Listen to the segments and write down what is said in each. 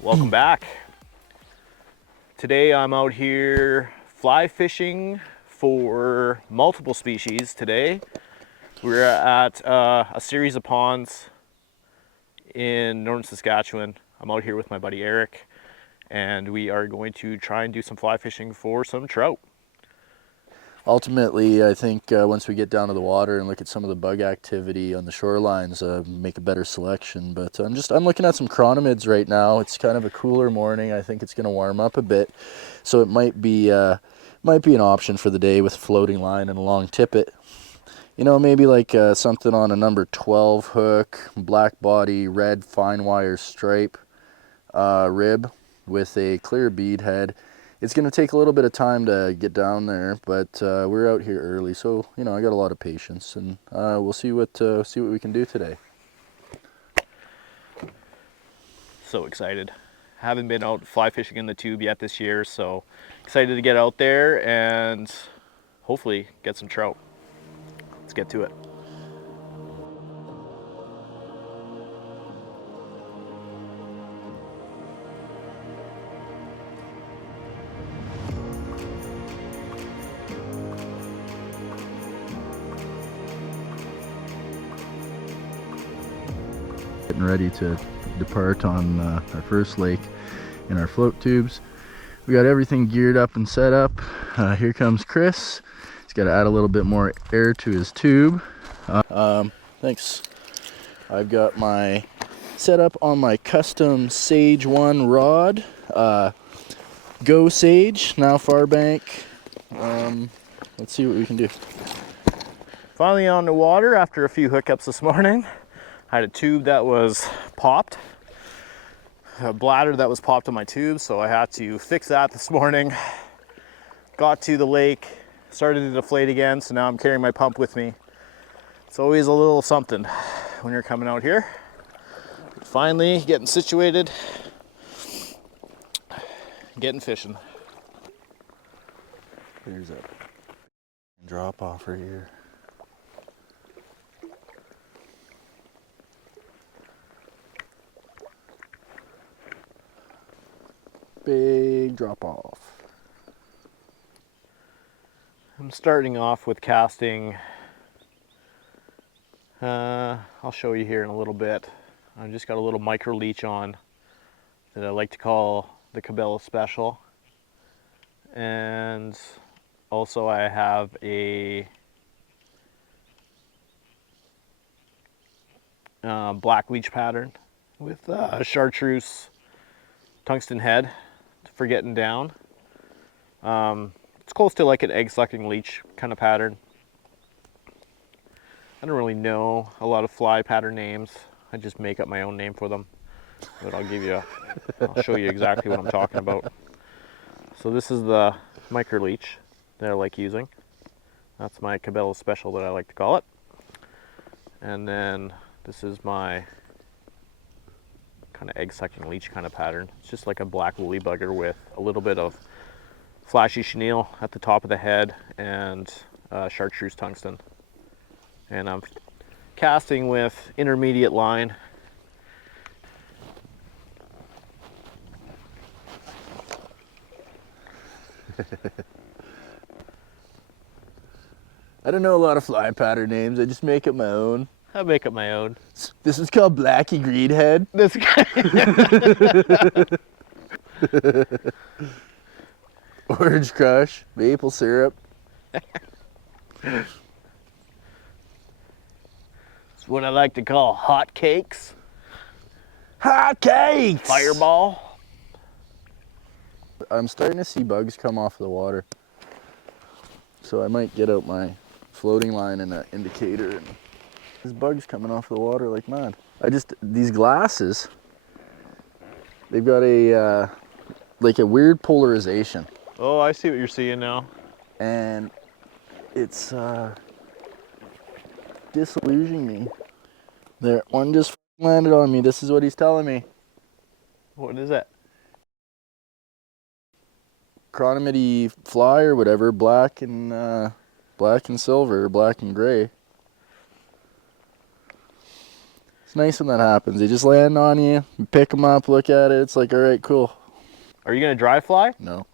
Welcome back. Today I'm out here fly fishing for multiple species today. We're at a series of ponds in northern Saskatchewan. I'm out here with my buddy Eric, and we are going to try and do some fly fishing for some trout. Ultimately, I think once we get down to the water and look at some of the bug activity on the shorelines, make a better selection. But I'm looking at some chironomids right now. It's kind of a cooler morning. I think it's going to warm up a bit, so it might be an option for the day with a floating line and a long tippet. You know, maybe like something on a number 12 hook, black body, red fine wire stripe rib with a clear bead head. It's going to take a little bit of time to get down there, but we're out here early, so you know I got a lot of patience, and we'll see what we can do today. So excited. Haven't been out fly fishing in the tube yet this year, so excited to get out there and hopefully get some trout. Let's get to it. Getting ready to depart on our first lake in our float tubes. We got everything geared up and set up. Here comes Chris. He's got to add a little bit more air to his tube. Thanks. I've got my setup on my custom Sage 1 rod. Go Sage, now far bank. Let's see what we can do. Finally on the water after a few hookups this morning. I had a tube that was popped, a bladder that was popped on my tube, so I had to fix that this morning. Got to the lake, started to deflate again, so now I'm carrying my pump with me. It's always a little something when you're coming out here. Finally getting situated, getting fishing. There's a drop off right here. Big drop off. I'm starting off with casting, I'll show you here in a little bit. I've just got a little micro leech on that I like to call the Cabela Special. And also I have a black leech pattern with a chartreuse tungsten head for getting down. It's close to like an egg sucking leech kind of pattern. I don't really know a lot of fly pattern names. I just make up my own name for them. But I'll show you exactly what I'm talking about. So this is the micro leech that I like using. That's my Cabela Special that I like to call it. And then this is my kind of egg sucking leech kind of pattern. It's just like a black woolly bugger with a little bit of flashy chenille at the top of the head and chartreuse tungsten. And I'm casting with intermediate line. I don't know a lot of fly pattern names. I just make up my own. I make up my own. This is called Blackie Greenhead. This guy. Orange Crush, maple syrup. It's what I like to call hot cakes. Hot cakes! Fireball. I'm starting to see bugs come off the water. So I might get out my floating line and an indicator. And there's bugs coming off the water like mad. These glasses, they've got a, like a weird polarization. Oh, I see what you're seeing now. And it's disillusioning me. There, one just landed on me. This is what he's telling me. What is that? Chironomid fly or whatever, black and silver, black and gray. It's nice when that happens. They just land on you, you pick them up, look at it. It's like, all right, cool. Are you gonna dry fly? No,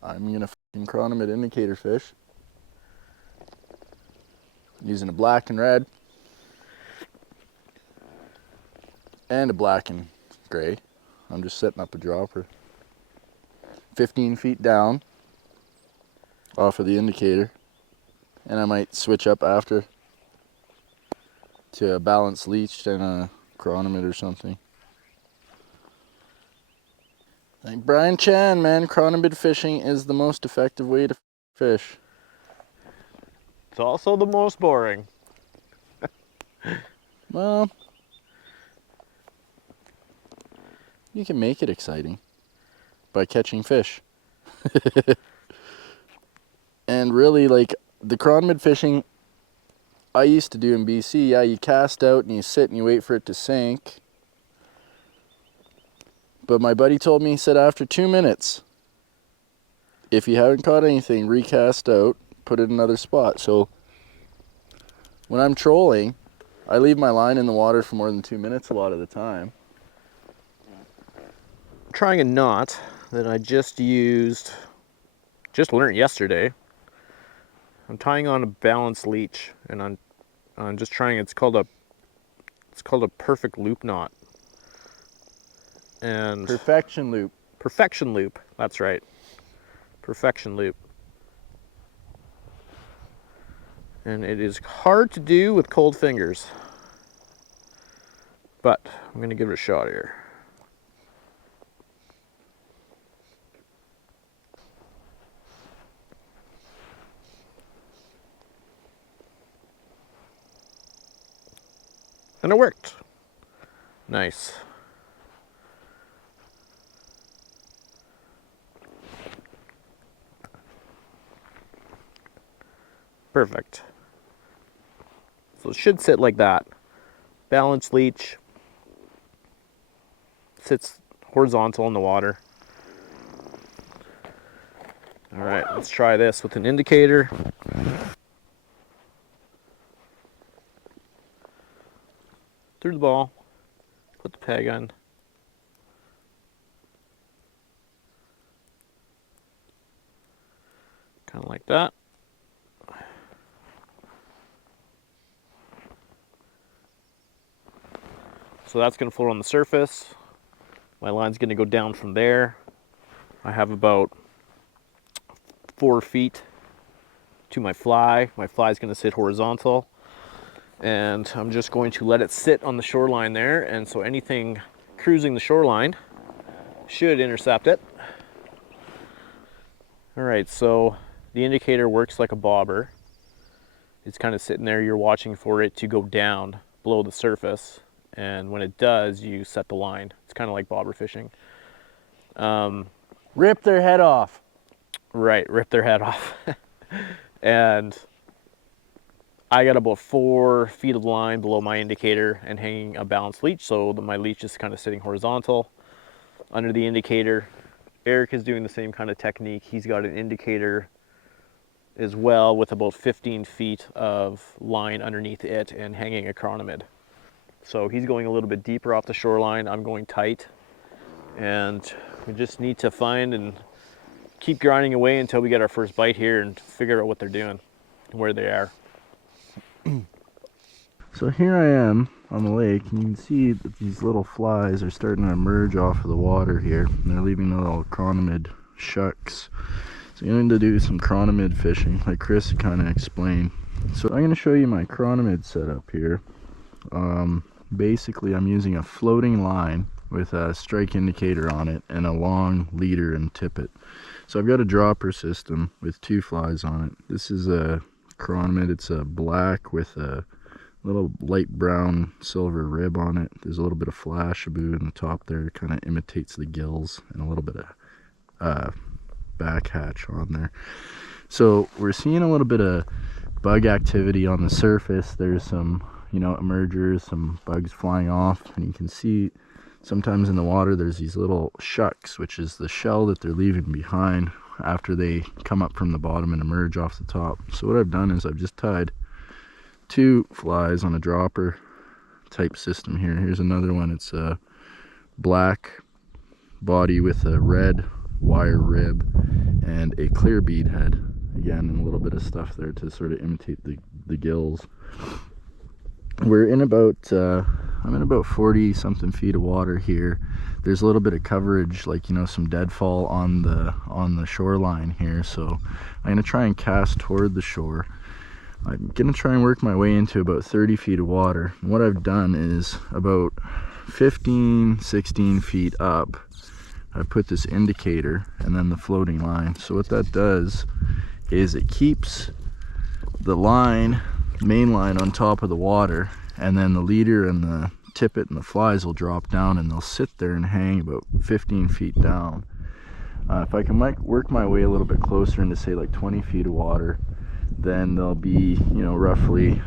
I'm gonna fucking chronomid indicator fish. Using a black and red. And a black and gray. I'm just setting up a dropper. 15 feet down off of the indicator. And I might switch up after to a balanced leech and a chronomid or something. Like Brian Chan, man, chronomid fishing is the most effective way to fish. It's also the most boring. Well, you can make it exciting by catching fish. And really, like, the chronomid fishing I used to do in BC, yeah, you cast out and you sit and you wait for it to sink. But my buddy told me, he said after 2 minutes, if you haven't caught anything, recast out, put it in another spot. So when I'm trolling, I leave my line in the water for more than 2 minutes a lot of the time. I'm trying a knot that I just learned yesterday. I'm tying on a balanced leech, and I'm just trying. It's called a perfect loop knot. And Perfection loop. perfection loop. That's right. Perfection loop. And it is hard to do with cold fingers, but I'm gonna give it a shot here. And it worked. Nice. Perfect. So it should sit like that. Balanced leech. Sits horizontal in the water. All right, let's try this with an indicator. Through the ball. Put the peg on. Kind of like that. So that's going to float on the surface. My line's going to go down from there. I have about 4 feet to my fly. My fly's going to sit horizontal. And I'm just going to let it sit on the shoreline there. And so anything cruising the shoreline should intercept it. All right, so the indicator works like a bobber. It's kind of sitting there. You're watching for it to go down below the surface. And when it does, you set the line. It's kind of like bobber fishing. Rip their head off. Right, rip their head off. And I got about 4 feet of line below my indicator and hanging a balanced leech, so my leech is kind of sitting horizontal under the indicator. Eric is doing the same kind of technique. He's got an indicator as well with about 15 feet of line underneath it and hanging a chronomid. So he's going a little bit deeper off the shoreline. I'm going tight. And we just need to find and keep grinding away until we get our first bite here and figure out what they're doing and where they are. So here I am on the lake, and you can see that these little flies are starting to emerge off of the water here. And they're leaving the little chronomid shucks. So you need to do some chronomid fishing, like Chris kind of explained. So I'm going to show you my chronomid setup here. Basically, I'm using a floating line with a strike indicator on it and a long leader and tippet. So I've got a dropper system with 2 flies on it. This is a chronomid. It's a black with a little light brown silver rib on it. There's a little bit of flashaboo in the top there. It kind of imitates the gills, and a little bit of back hatch on there. So we're seeing a little bit of bug activity on the surface. There's some, emergers, some bugs flying off, and you can see sometimes in the water there's these little shucks, which is the shell that they're leaving behind after they come up from the bottom and emerge off the top. So what I've done is I've just tied 2 flies on a dropper type system here. Here's another one. It's a black body with a red wire rib and a clear bead head. Again, and a little bit of stuff there to sort of imitate the gills. We're in about, I'm in about 40 something feet of water here. There's a little bit of coverage, like, you know, some deadfall on the shoreline here. So I'm gonna try and cast toward the shore. I'm gonna try and work my way into about 30 feet of water. And what I've done is about 15, 16 feet up, I put this indicator and then the floating line. So what that does is it keeps the line, main line, on top of the water, and then the leader and the tippet and the flies will drop down and they'll sit there and hang about 15 feet down. If I can work my way a little bit closer into, say, like 20 feet of water, then they'll be, you know, roughly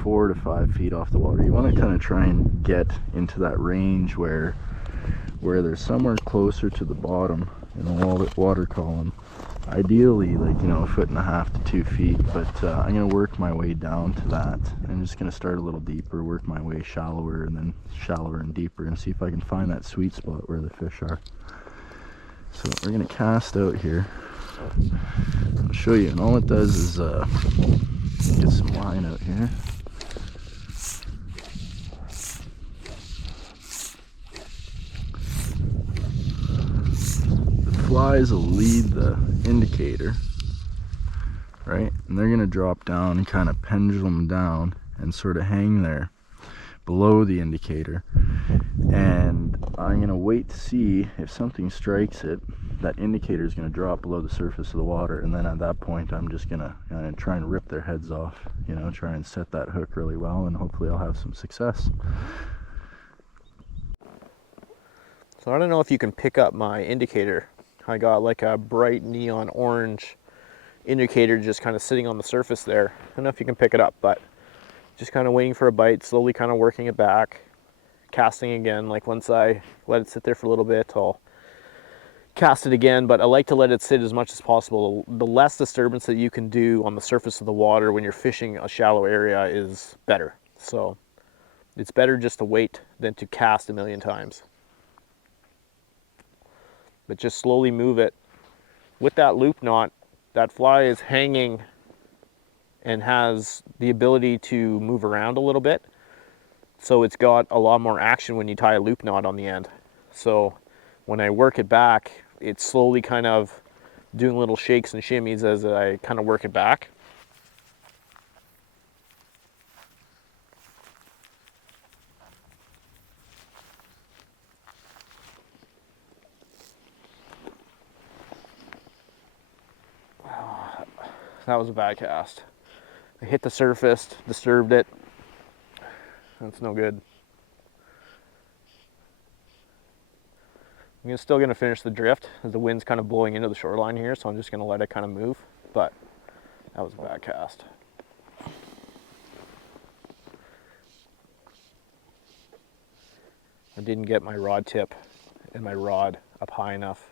4 to 5 feet off the water. You want to kind of try and get into that range where they're somewhere closer to the bottom in the water column. Ideally, like, you know, 1.5 to 2 feet, but I'm going to work my way down to that. I'm just going to start a little deeper, work my way shallower, and then shallower and deeper, and see if I can find that sweet spot where the fish are. So we're going to cast out here. I'll show you, and all it does is get some line out here. Flies will lead the indicator, right? And they're going to drop down and kind of pendulum down and sort of hang there below the indicator. And I'm going to wait to see if something strikes it. That indicator is going to drop below the surface of the water, and then at that point I'm just going to try and rip their heads off, you know, try and set that hook really well, and hopefully I'll have some success. So I don't know if you can pick up my indicator. I got like a bright neon orange indicator just kind of sitting on the surface there. I don't know if you can pick it up, but just kind of waiting for a bite, slowly kind of working it back, casting again. Like once I let it sit there for a little bit, I'll cast it again, but I like to let it sit as much as possible. The less disturbance that you can do on the surface of the water when you're fishing a shallow area is better. So it's better just to wait than to cast a million times. But just slowly move it. With that loop knot, that fly is hanging and has the ability to move around a little bit. So it's got a lot more action when you tie a loop knot on the end. So when I work it back, it's slowly kind of doing little shakes and shimmies as I kind of work it back. That was a bad cast. I hit the surface, disturbed it. That's no good. I'm still gonna finish the drift as the wind's kind of blowing into the shoreline here, so I'm just gonna let it kind of move, but that was a bad cast. I didn't get my rod tip and my rod up high enough.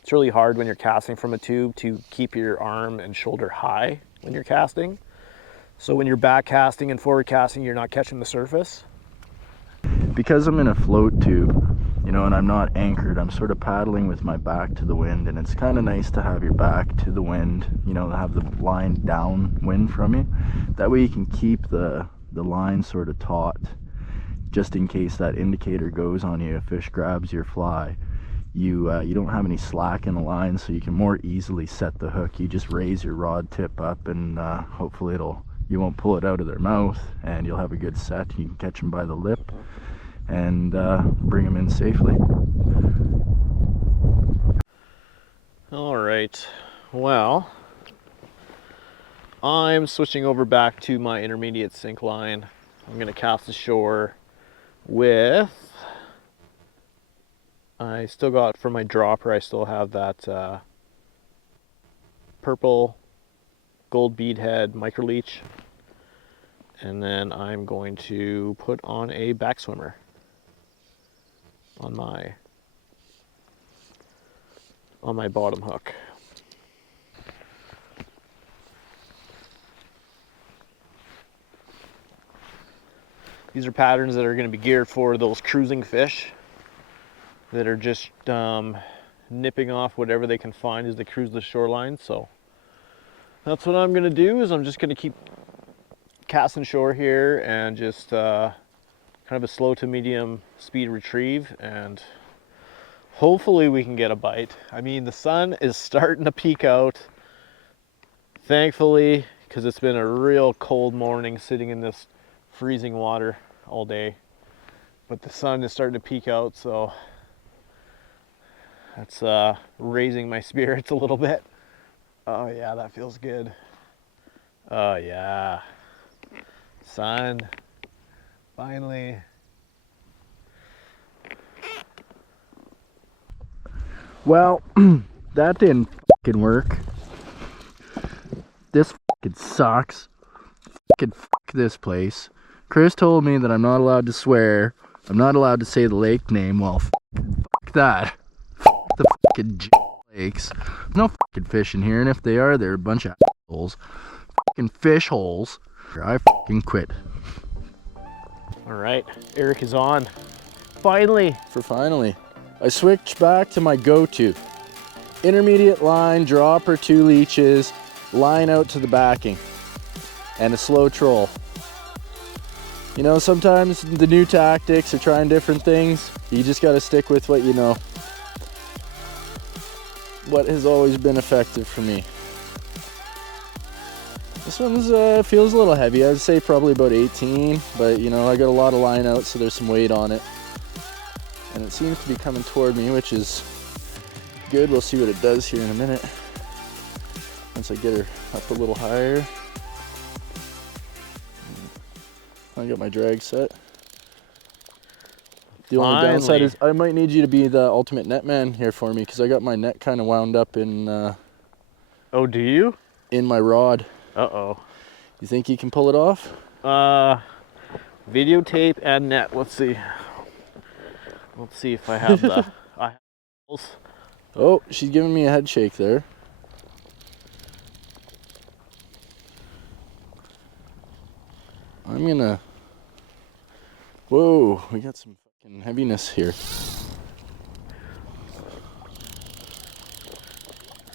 It's really hard when you're casting from a tube to keep your arm and shoulder high when you're casting. So when you're back casting and forward casting, you're not catching the surface. Because I'm in a float tube, you know, and I'm not anchored, I'm sort of paddling with my back to the wind, and it's kind of nice to have your back to the wind, you know, have the line downwind from you. That way you can keep the line sort of taut, just in case that indicator goes on you, a fish grabs your fly. You don't have any slack in the line, so you can more easily set the hook. You just raise your rod tip up, and hopefully you won't pull it out of their mouth, and you'll have a good set. You can catch them by the lip and bring them in safely. All right, well, I'm switching over back to my intermediate sink line. I'm gonna cast ashore with, I still got, for my dropper, I still have that purple gold bead head micro leech. And then I'm going to put on a back swimmer on my bottom hook. These are patterns that are going to be geared for those cruising fish that are just nipping off whatever they can find as they cruise the shoreline. So that's what I'm going to do, is I'm just going to keep casting shore here and just kind of a slow to medium speed retrieve, and hopefully we can get a bite. I mean, the sun is starting to peek out, thankfully, because it's been a real cold morning sitting in this freezing water all day. But the sun is starting to peek out, so that's raising my spirits a little bit. Oh yeah, that feels good. Oh yeah. Sun. Finally. Well, that didn't fucking work. This fucking sucks. Fucking fuck this place. Chris told me that I'm not allowed to swear. I'm not allowed to say the lake name. Well, fuck that. Fuck the fucking lakes. There's no fucking fish in here, and if they are, they're a bunch of assholes. Fucking fish holes. I fucking quit. All right, Eric is on. Finally. Finally, I switched back to my go-to. Intermediate line, drop or 2 leeches, line out to the backing, and a slow troll. You know, sometimes the new tactics are trying different things. You just got to stick with what you know. What has always been effective for me. This one's feels a little heavy. I'd say probably about 18, but you know, I got a lot of line out, so there's some weight on it. And it seems to be coming toward me, which is good. We'll see what it does here in a minute. Once I get her up a little higher. I got my drag set. The only downside is I might need you to be the ultimate net man here for me, because I got my net kind of wound up in Oh, do you? in my rod. Uh-oh. You think you can pull it off? Videotape and net. Let's see. Let's see if I have the Oh, she's giving me a head shake there. I'm gonna... Whoa, we got some fucking heaviness here.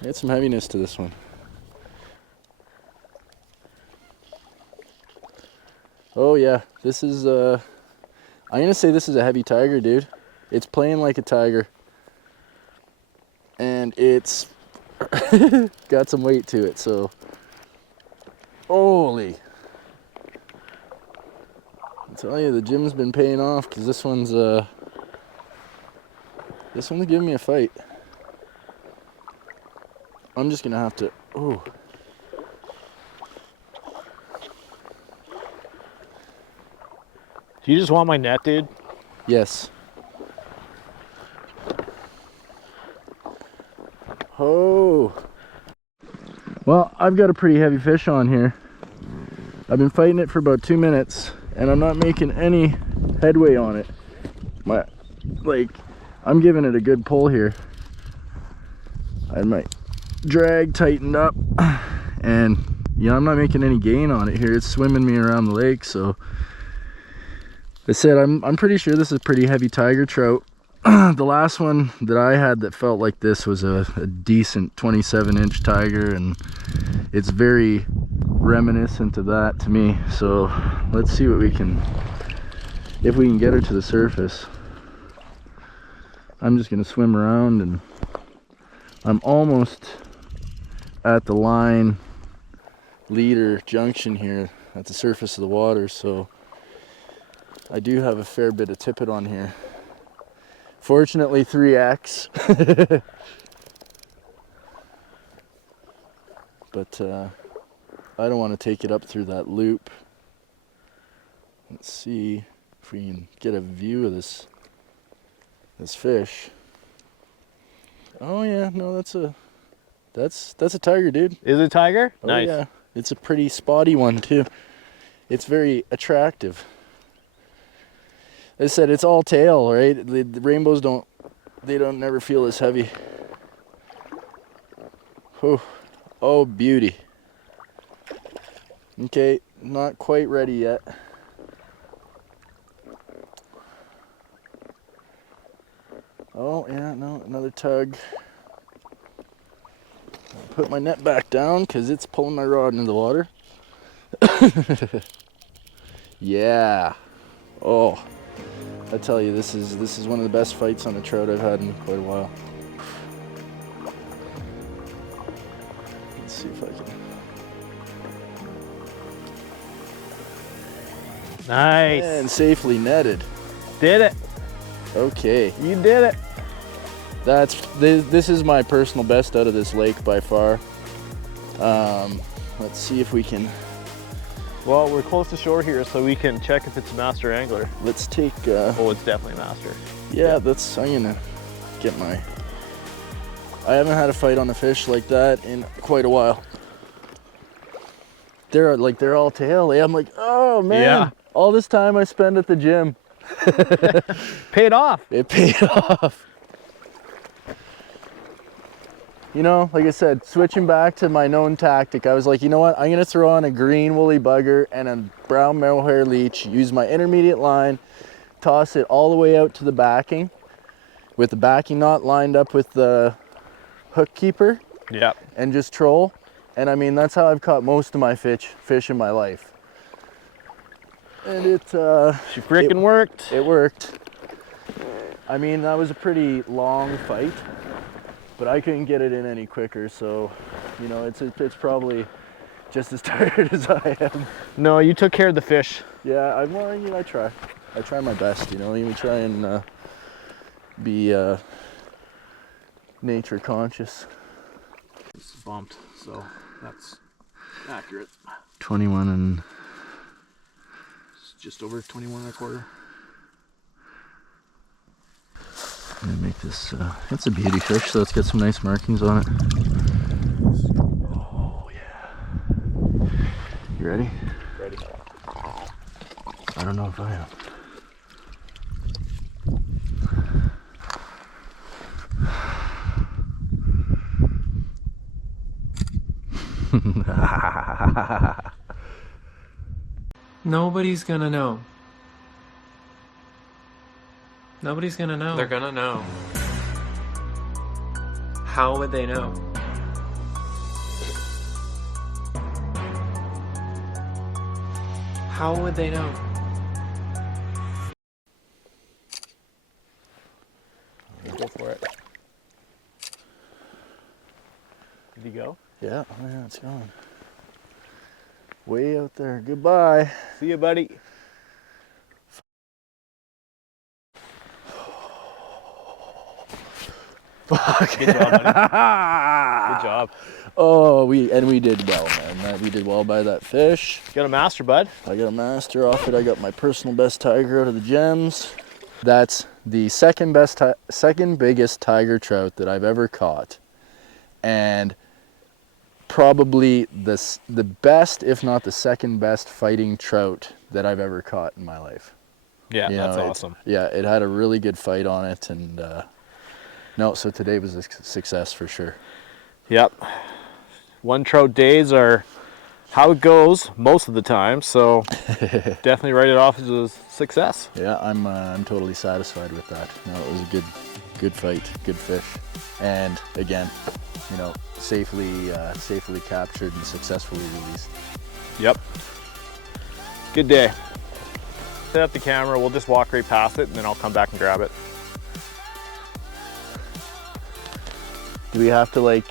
I got some heaviness to this one. Oh yeah, this is I'm gonna say this is a heavy tiger, dude. It's playing like a tiger. And it's got some weight to it, so holy. I tell you, the gym's been paying off, because this one's giving me a fight. I'm just gonna have to Do you just want my net, dude? Yes. Oh. Well, I've got a pretty heavy fish on here. I've been fighting it for about 2 minutes, and I'm not making any headway on it. I'm giving it a good pull here. I had my drag tightened up, and I'm not making any gain on it here. It's swimming me around the lake, so I said I'm pretty sure this is pretty heavy tiger trout. The last one that I had that felt like this was a decent 27-inch tiger, and it's very reminiscent of that to me. So let's see what if we can get her to the surface. I'm just gonna swim around, and I'm almost at the line leader junction here at the surface of the water, so I do have a fair bit of tippet on here. Fortunately 3X. But I don't want to take it up through that loop. Let's see if we can get a view of this fish. Oh yeah, no, that's a tiger, dude. Is it a tiger? Oh, nice. Yeah, it's a pretty spotty one too. It's very attractive. As I said, it's all tail, right? The rainbows don't never feel as heavy. Oh, beauty. Okay, not quite ready yet. Oh, yeah, no, another tug. Put my net back down because it's pulling my rod into the water. Yeah. Oh, I tell you, this is one of the best fights on the trout I've had in quite a while. Let's see if I can. Nice. And safely netted. Did it. Okay. You did it. This is my personal best out of this lake by far. Let's see if we can. Well, we're close to shore here, so we can check if it's a master angler. Let's take. Oh, it's definitely master. Yeah, I'm gonna get my. I haven't had a fight on a fish like that in quite a while. They're all tail. I'm like, oh man, Yeah. all this time I spent at the gym. Paid off. It paid off. You know, like I said, switching back to my known tactic, I was like, you know what? I'm gonna throw on a green woolly bugger and a brown mohair leech, use my intermediate line, toss it all the way out to the backing, with the backing knot lined up with the hook keeper. Yeah. And just troll. And I mean, that's how I've caught most of my fish in my life. And She freaking worked. It worked. I mean, that was a pretty long fight, but I couldn't get it in any quicker. So, you know, it's probably just as tired as I am. No, you took care of the fish. Yeah, I try my best. You know, even try and be nature conscious. It's bumped, so that's accurate. 21 and It's just over 21 1/4. I'm gonna make this. It's a beauty fish, so let's get some nice markings on it. Oh yeah. You ready? Ready. I don't know if I am. Nobody's gonna know. Nobody's gonna know. They're gonna know. How would they know? How would they know? Go for it. Did he go? Yeah, oh yeah, it's going. Way out there. Goodbye. See you, buddy. Fuck. Good job, buddy. Good job. Oh, we did well, man. We did well by that fish. Got a master, bud. I got a master off it. I got my personal best tiger out of the gems. That's the second biggest tiger trout that I've ever caught, and probably the best, if not the second best, fighting trout that I've ever caught in my life. Yeah, You that's know, awesome. Yeah, it had a really good fight on it, and no, so today was a success for sure. Yep. One trout days are how it goes most of the time, so definitely write it off as a success. Yeah, I'm totally satisfied with that. No, it was a good fight, good fish, and again, you know, safely captured and successfully released. Yep. Good day. Set up the camera, we'll just walk right past it and then I'll come back and grab it. Do we have to like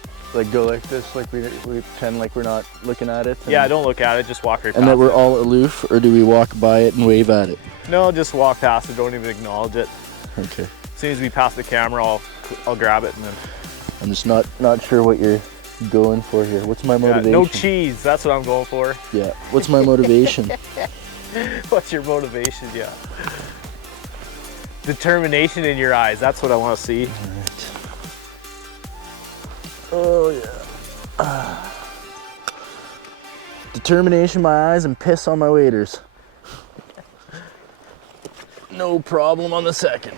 go like this, like we pretend like we're not looking at it? Yeah, don't look at it, just walk right past And that we're it. all aloof, or do we walk by it and wave at it? No, just walk past it, don't even acknowledge it. Okay. As soon as we pass the camera, I'll grab it and then. I'm just not sure what you're going for here. What's my Yeah, motivation? no cheese, that's what I'm going for. Yeah. What's my motivation? What's your motivation? Yeah. Determination in your eyes, that's what I want to see. All right. Oh yeah. Determination in my eyes and piss on my waders. No problem on the second.